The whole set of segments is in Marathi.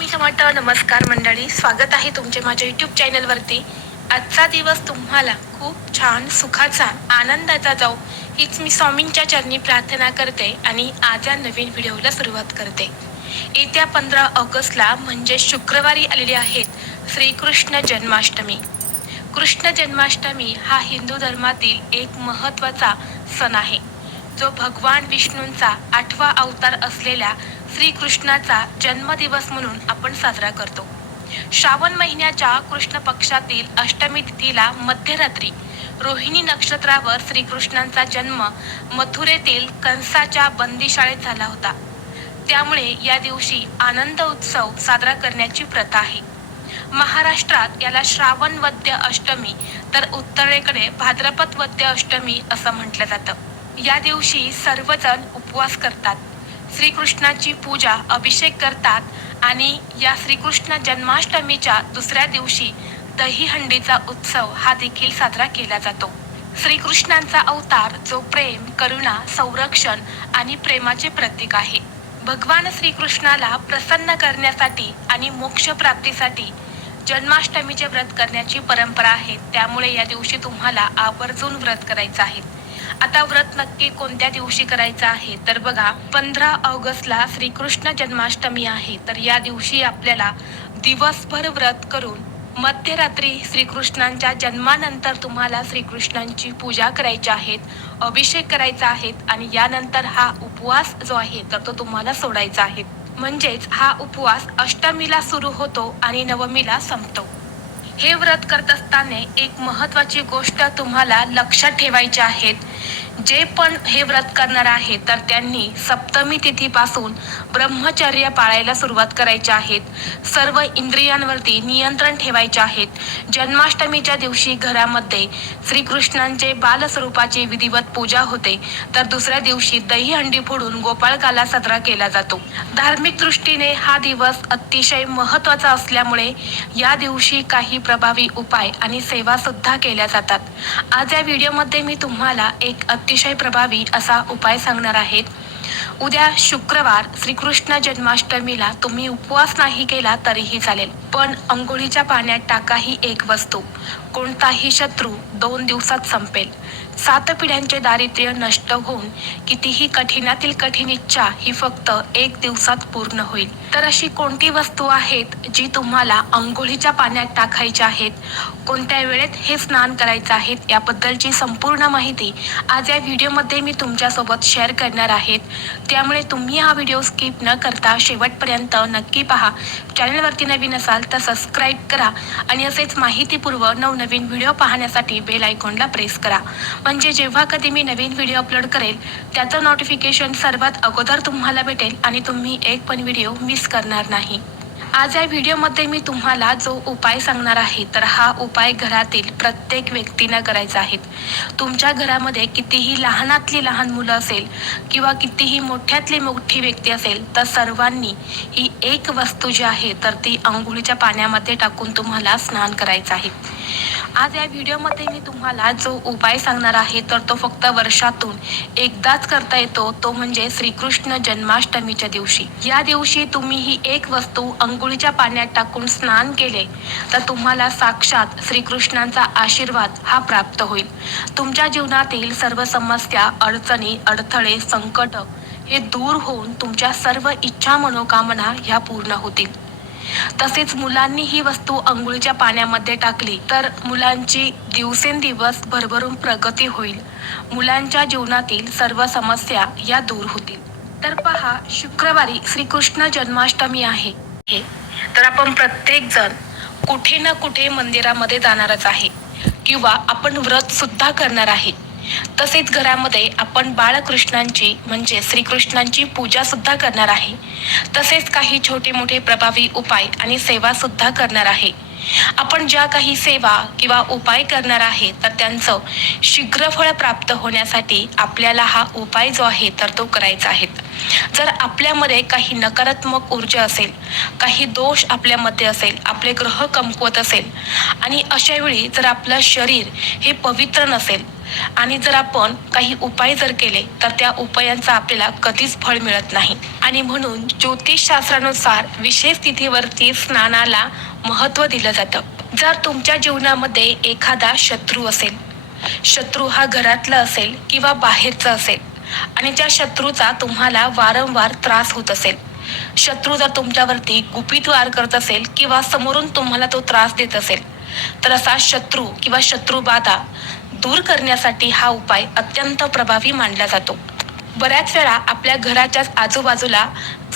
मी समर्थ नमस्कार मंडळी स्वागत आहे तुमचे माझ्या यूट्यूब चॅनलवरती आजचा दिवस तुम्हाला खूप छान सुखाचा आनंदाचा जाऊ हीच मी स्वामींच्या चरणी प्रार्थना करते आणि आज या नवीन व्हिडिओला सुरुवात करते येत्या पंधरा ऑगस्टला म्हणजे शुक्रवारी आलेले आहेत श्रीकृष्ण जन्माष्टमी कृष्ण जन्माष्टमी हा हिंदू धर्मातील एक महत्त्वाचा सण आहे जो भगवान विष्णूंचा आठवा अवतार असलेल्या श्रीकृष्णाचा जन्मदिवस म्हणून आपण साजरा करतो श्रावण महिन्याच्या कृष्ण पक्षातील अष्टमी तिथीला मध्यरात्री रोहिणी नक्षत्रावर श्रीकृष्णांचा जन्म मथुरेतील कंसाच्या बंदीशाळेत झाला होता त्यामुळे या दिवशी आनंद उत्सव साजरा करण्याची प्रथा आहे महाराष्ट्रात याला श्रावण वद्य अष्टमी तर उत्तरेकडे भाद्रपद वद्य अष्टमी असं म्हटलं जातं या दिवशी सर्वजण उपवास करतात श्रीकृष्णाची पूजा अभिषेक करतात आणि या श्रीकृष्ण जन्माष्टमीच्या दुसऱ्या दिवशी दहीहंडीचा उत्सव हा देखील साजरा केला जातो श्रीकृष्णांचा अवतार जो प्रेम करुणा संरक्षण आणि प्रेमाचे प्रतीक आहे भगवान श्रीकृष्णाला प्रसन्न करण्यासाठी आणि मोक्ष प्राप्तीसाठी जन्माष्टमीचे व्रत करण्याची परंपरा आहे त्यामुळे या दिवशी तुम्हाला आवर्जून व्रत करायचं आहे आता व्रत नक्की कोणत्या दिवशी करायचं आहे तर बघा पंधरा ऑगस्टला श्रीकृष्ण जन्माष्टमी आहे तर या दिवशी आपल्याला दिवसभर व्रत करून मध्यरात्री श्रीकृष्णांच्या जन्मानंतर तुम्हाला श्रीकृष्णांची पूजा करायची आहेत अभिषेक करायचा आहे आणि यानंतर हा उपवास जो आहे तर तो तुम्हाला सोडायचा आहे म्हणजेच हा उपवास अष्टमीला सुरू होतो आणि नवमीला संपतो हे व्रत करत असताना एक महत्वाची गोष्ट तुम्हाला लक्षात ठेवायची आहेत जे पण हे व्रत करणार आहे तर त्यांनी सप्तमी तिथीपासून ब्रह्मचर्य पाळायला सुरुवात करायची आहेत सर्व इंद्रियांवरती नियंत्रण ठेवायचे आहेत जन्माष्टमीच्या दिवशी घरामध्ये श्रीकृष्णांचे बालस्वरूपाची विधिवत पूजा होते तर दुसऱ्या दिवशी दही हंडी फोडून गोपाळकाला साजरा केला जातो धार्मिक दृष्टीने हा दिवस अतिशय महत्वाचा असल्यामुळे या दिवशी काही प्रभावी उपाय आणि सेवा सुद्धा केल्या जातात आज या व्हिडिओमध्ये मी तुम्हाला एक एक अतिशय प्रभावी असा उपाय सांगणार आहेत उद्या शुक्रवार श्रीकृष्ण जन्माष्टमीला तुम्ही उपवास नाही केला तरीही चालेल पण अंघोळीच्या पाण्यात टाका ही एक वस्तू कोणताही शत्रू दोन दिवसात संपेल सात पिढ्यांचे दारिद्र्य नष्ट होऊन कितीही कठीणातील कठीण इच्छा ही फक्त एक दिवसात पूर्ण होईल तर अशी कोणती वस्तू आहेत जी तुम्हाला अंघोळीच्या पाण्यात टाकायच्या आहेत कोणत्या वेळेत हे स्नान करायचं आहे याबद्दलची संपूर्ण माहिती आज या व्हिडिओमध्ये मी तुमच्यासोबत शेअर करणार आहेत त्यामुळे तुम्ही हा व्हिडिओ स्किप न करता शेवटपर्यंत नक्की पहा चॅनलवरती नवीन असाल तर सबस्क्राईब करा आणि असेच माहितीपूर्व नवनवीन व्हिडिओ पाहण्यासाठी बेल आयकॉनला प्रेस करा म्हणजे जेव्हा कधी मी नवीन व्हिडिओ अपलोड करेल त्याचं नोटिफिकेशन सर्वात अगोदर तुम्हाला भेटेल आणि तुम्ही एक पण व्हिडिओ मिस करणार नाही आज या व्हिडिओमध्ये मी तुम्हाला जो उपाय सांगणार आहे तर हा उपाय घरातील प्रत्येक व्यक्तीनं करायचा आहे तुमच्या घरामध्ये कितीही लहानातली लहान मुलं असेल किंवा कितीही मोठ्यातली मोठी व्यक्ती असेल तर सर्वांनी ही एक वस्तू जी आहे तर ती आंघोळीच्या पाण्यामध्ये टाकून तुम्हाला स्नान करायचं आहे आज या व्हिडिओमध्ये मी तुम्हाला जो उपाय सांगणार आहे तर तो फक्त वर्षातून एकदाच करता येतो तो म्हणजे श्रीकृष्ण जन्माष्टमीच्या दिवशी या दिवशी तुम्ही ही एक वस्तू अंघोळीच्या पाण्यात टाकून स्नान केले तर तुम्हाला साक्षात श्रीकृष्णांचा आशीर्वाद हा प्राप्त होईल तुमच्या जीवनातील सर्व समस्या अडचणी अडथळे संकट हे दूर होऊन तुमच्या सर्व इच्छा मनोकामना ह्या पूर्ण होतील तसेच मुलांनी ही वस्तू आंघोळीच्या पाण्यामध्ये टाकली तर मुलांची दिवसेंदिवस भरभरून प्रगती होईल मुलांच्या जीवनातील सर्व समस्या या दूर होतील तर पहा शुक्रवारी श्रीकृष्ण जन्माष्टमी आहे तर आपण प्रत्येक जण कुठे ना कुठे मंदिरामध्ये जाणारच आहे किंवा आपण व्रत सुद्धा करणार आहे तसेच घरामध्ये आपण बाळकृष्णांची म्हणजे श्रीकृष्णांची सुद्धा करणार आहे तसेच काही छोटे मोठे प्रभावी उपाय आणि सुद्धा करणार आहे आपण ज्या काही सेवा किंवा उपाय करणार आहे तर त्यांचं शीघ्रफळ प्राप्त होण्यासाठी आपल्याला हा उपाय जो आहे तर तो करायचा आहे जर आपल्यामध्ये काही नकारात्मक ऊर्जा असेल काही दोष आपल्यामध्ये असेल आपले ग्रह कमकुवत असेल आणि अशावेळी जर आपलं शरीर हे पवित्र नसेल आणि जर आपण काही उपाय जर केले तर त्या उपायांचा आपल्याला कधीच फळ मिळत नाही आणि म्हणून ज्योतिषशास्त्रानुसार विशेष तिथीवरती स्नानाला महत्त्व दिलं जातं जर तुमच्या जीवनामध्ये एखादा शत्रू असेल शत्रू हा घरातला असेल किंवा बाहेरचा असेल आणि ज्या शत्रूचा तुम्हाला वारंवार त्रास होत असेल शत्रू जर तुमच्यावरती गुपित वार करत असेल किंवा समोरून तुम्हाला तो त्रास देत असेल तर असा शत्रू किंवा शत्रू बाधा दूर करण्यासाठी हा उपाय अत्यंत प्रभावी मानला जातो बऱ्याच वेळा आपल्या घराच्याच आजूबाजूला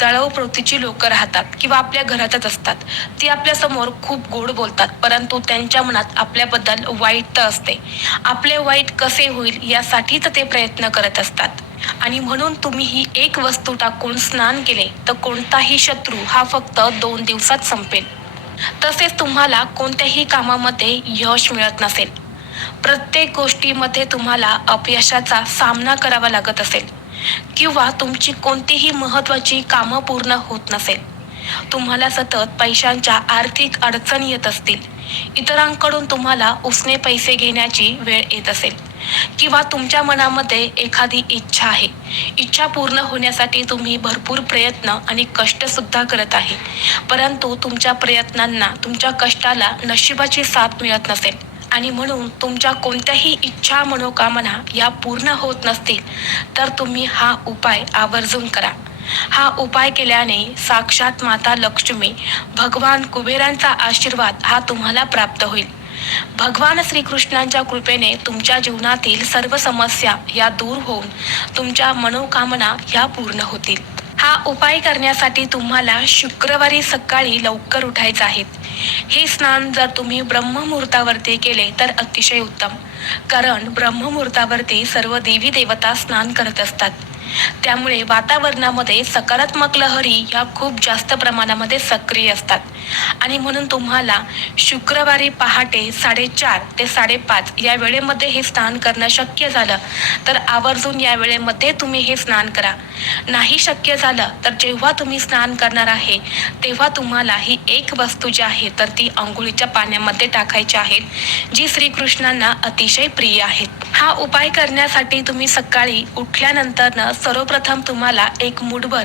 जळव प्रवृत्तीची लोक राहतात किंवा आपल्या घरातच असतात ती आपल्या समोर खूप गोड बोलतात परंतु त्यांच्या मनात आपल्याबद्दल वाईट तर असते आपले वाईट कसे होईल यासाठीच ते प्रयत्न करत असतात आणि म्हणून तुम्ही ही एक वस्तू टाकून स्नान केले तर कोणताही शत्रू हा फक्त दोन दिवसात संपेल तसेच तुम्हाला कोणत्याही कामामध्ये यश मिळत नसेल प्रत्येक गोष्टीमध्ये तुम्हाला अपयशाचा सामना करावा लागत असेल किंवा तुमची कोणतीही महत्वाची कामं पूर्ण होत नसेल तुम्हाला सतत पैशांच्या आर्थिक अडचणी येत असतील इतरांकडून तुम्हाला उसने पैसे घेण्याची वेळ येत असेल किंवा तुमच्या मनामध्ये एखादी इच्छा आहे इच्छा पूर्ण होण्यासाठी तुम्ही भरपूर प्रयत्न आणि कष्टसुद्धा करत आहे परंतु तुमच्या प्रयत्नांना तुमच्या कष्टाला नशिबाची साथ मिळत नसेल आणि म्हणून तुमच्या कोणत्याही इच्छा मनोकामना या पूर्ण होत नसतील तर तुम्ही हा उपाय आवर्जून करा हा उपाय केल्याने साक्षात माता लक्ष्मी भगवान कुबेरांचा आशीर्वाद हा तुम्हाला प्राप्त होईल भगवान श्रीकृष्णांच्या कृपेने तुमच्या जीवनातील सर्व समस्या या दूर होऊन तुमच्या मनोकामना या पूर्ण होतील हा उपाय करण्यासाठी तुम्हाला शुक्रवारी सकाळी लवकर उठायचं आहे हे स्नान जर तुम्ही ब्रह्ममुहूर्तावरती केले तर अतिशय उत्तम कारण ब्रह्ममुहूर्तावरती सर्व देवी देवता स्नान करत असतात त्यामुळे वातावरणामध्ये सकारात्मक लहरी ह्या खूप जास्त प्रमाणामध्ये सक्रिय असतात आणि म्हणून तुम्हाला शुक्रवारी पहाटे साडेचार ते साडेपाच या वेळेमध्ये हे स्नान करणं शक्य झालं तर आवर्जून या वेळेमध्ये तुम्ही हे स्नान करा नाही शक्य झालं तर जेव्हा तुम्ही स्नान करणार आहे तेव्हा तुम्हाला ही एक वस्तू जी आहे तर ती आंघोळीच्या पाण्यामध्ये टाकायची आहे जी श्रीकृष्णांना अतिशय प्रिय आहेत हा उपाय करण्यासाठी तुम्ही सकाळी उठल्यानंतर सर्वप्रथम तुम्हाला एक मुठभर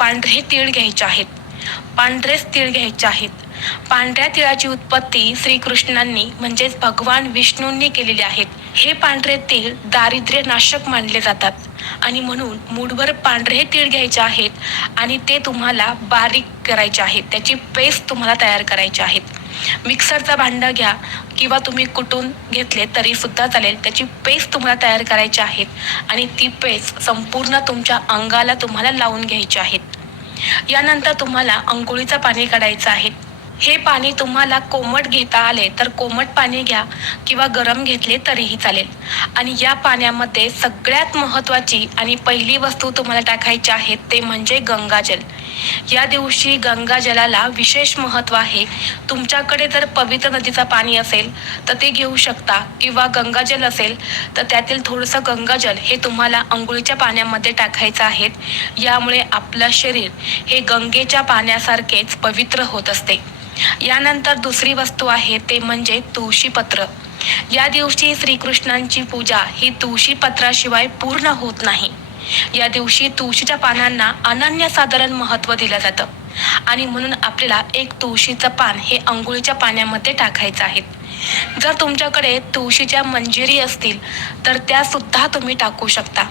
पांढरे तीळ घ्यायचे आहेत पांढरेच तीळ घ्यायचे आहेत पांढऱ्या तिळाची उत्पत्ती श्रीकृष्णांनी म्हणजेच भगवान विष्णूंनी केलेली आहेत हे पांढरे तीळ दारिद्र्य नाशक मानले जातात आणि म्हणून मूठभर पांढरे तीळ घ्यायचे आहेत आणि ते तुम्हाला बारीक करायचे आहेत त्याची पेस्ट तुम्हाला तयार करायची आहेत मिक्सरचा भांडं घ्या किंवा तुम्ही कुटून घेतले तरी सुद्धा चालेल त्याची पेस्ट तुम्हाला तयार करायची आहेत आणि ती पेस्ट संपूर्ण तुमच्या अंगाला तुम्हाला लावून घ्यायची आहेत यानंतर तुम्हाला अंघोळीचं पाणी काढायचं आहे हे पाणी तुम्हाला कोमट घेता आले तर कोमट पाणी घ्या किंवा गरम घेतले तरीही चालेल आणि या पाण्यामध्ये सगळ्यात महत्त्वाची आणि पहिली वस्तू तुम्हाला टाकायची आहे ते म्हणजे गंगाजल या दिवशी गंगाजलाला विशेष महत्त्व आहे तुमच्याकडे जर पवित्र नदीचं पाणी असेल तर ते घेऊ शकता किंवा गंगाजल असेल तर त्यातील थोडंसं गंगाजल हे तुम्हाला अंघोळीच्या पाण्यामध्ये टाकायचं आहे यामुळे आपलं शरीर हे गंगेच्या पाण्यासारखेच पवित्र होत असते यानंतर दुसरी वस्तू आहे ते म्हणजे तुळशीपत्र या दिवशी श्रीकृष्णांची पूजा ही तुळशीपत्राशिवाय पूर्ण होत नाही या दिवशी तुळशीच्या पानांना अनन्यसाधारण महत्त्व दिलं जातं आणि म्हणून आपल्याला एक तुळशीचं पान हे अंघोळीच्या पाण्यामध्ये टाकायचं आहे जर तुमच्याकडे तुळशीच्या मंजिरी असतील तर त्या सुद्धा तुम्ही टाकू शकता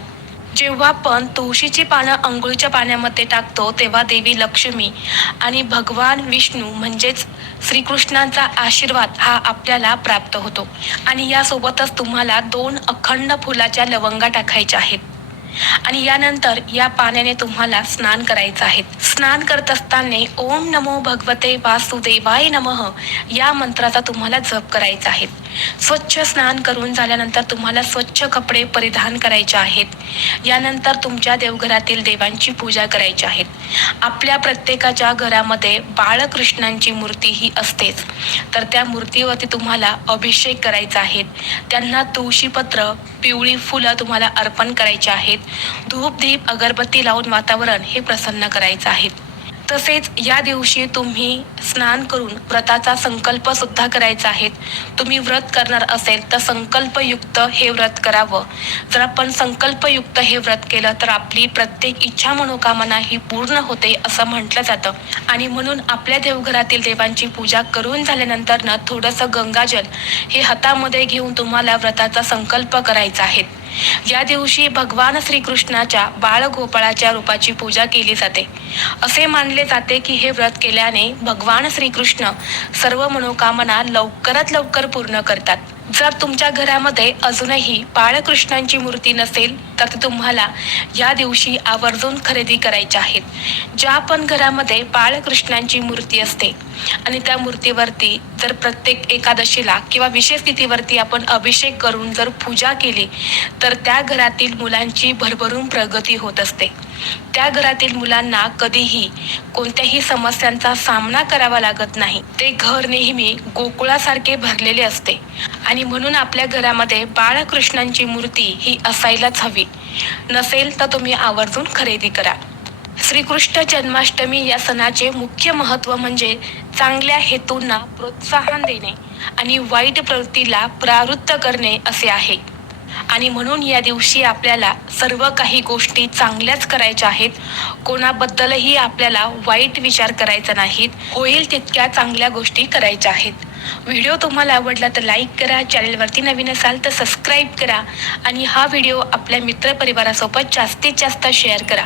जेव्हा पण तुळशीची पानं आंघोळीच्या पाण्यामध्ये टाकतो तेव्हा देवी लक्ष्मी आणि भगवान विष्णू म्हणजेच श्रीकृष्णांचा आशीर्वाद हा आपल्याला प्राप्त होतो आणि यासोबतच तुम्हाला दोन अखंड फुलाच्या लवंगा टाकायच्या आहेत आणि यानंतर या पाण्याने तुम्हाला स्नान करायचं आहे स्नान करत असताना ओम नमो भगवते वासुदेवाय नमः या मंत्राचा तुम्हाला जप करायचा आहे स्वच्छ स्नान करून झाल्यानंतर तुम्हाला स्वच्छ कपडे परिधान करायचे आहेत यानंतर तुमच्या देवघरातील देवांची पूजा करायची आहे आपल्या प्रत्येकाच्या घरामध्ये बाळकृष्णांची मूर्ती ही असतेच तर त्या मूर्तीवरती तुम्हाला अभिषेक करायचा आहे त्यांना तुळशीपत्र पिवळी फुलं तुम्हाला अर्पण करायची आहेत आहेत धूप दीप अगरबत्ती लावून वातावरण हे प्रसन्न करायचं आहे तसेच या दिवशी तुम्ही स्नान करून व्रताचा संकल्प सुद्धा करायचा आहे तुम्ही व्रत करणार असेल तर संकल्पयुक्त हे व्रत करावं जर आपण संकल्पयुक्त हे व्रत केलं तर आपली प्रत्येक इच्छा मनोकामना ही पूर्ण होते असं म्हटलं जातं आणि म्हणून आपल्या देवघरातील देवांची पूजा करून झाल्यानंतर ना थोडंसं गंगाजल हे हातामध्ये घेऊन तुम्हाला व्रताचा संकल्प करायचा आहे या दिवशी भगवान श्रीकृष्णाच्या बाळगोपाळाच्या रूपाची पूजा केली जाते असे मानले जाते की हे व्रत केल्याने भगवान श्रीकृष्ण सर्व मनोकामना लवकरात लवकर पूर्ण करतात जर तुमच्या घरामध्ये अजूनही बाळकृष्णांची मूर्ती नसेल तर तुम्हाला या दिवशी आवर्जून खरेदी करायच्या आहेत ज्या पण घरामध्ये बाळकृष्णांची मूर्ती असते आणि त्या मूर्तीवरती जर प्रत्येक एकादशीला किंवा विशेष तिथीवरती आपण अभिषेक करून जर पूजा केली तर त्या घरातील मुलांची भरभरून प्रगती होत असते त्या घरातील मुलांना कधीही कोणत्याही समस्यांचा सामना करावा लागत नाही ते घर नेहमी गोकुळासारखे भरलेले असते आणि म्हणून आपल्या घरामध्ये बाळकृष्णांची मूर्ती ही असायलाच हवी नसेल तर तुम्ही आवर्जून खरेदी करा श्रीकृष्ण जन्माष्टमी या सणाचे मुख्य महत्त्व म्हणजे चांगल्या हेतूंना प्रोत्साहन देणे आणि वाईट प्रवृत्तीला प्रारुद्ध करणे असे आहे आणि म्हणून या दिवशी आपल्याला सर्व काही गोष्टी चांगल्याच करायच्या आहेत कोणाबद्दलही आपल्याला वाईट विचार करायचा नाहीत होईल तितक्या चांगल्या गोष्टी करायच्या आहेत व्हिडिओ तुम्हाला आवडला तर लाईक करा चॅनलवरती नवीन असाल तर सबस्क्राईब करा आणि हा व्हिडिओ आपल्या मित्रपरिवारासोबत जास्तीत जास्त शेअर करा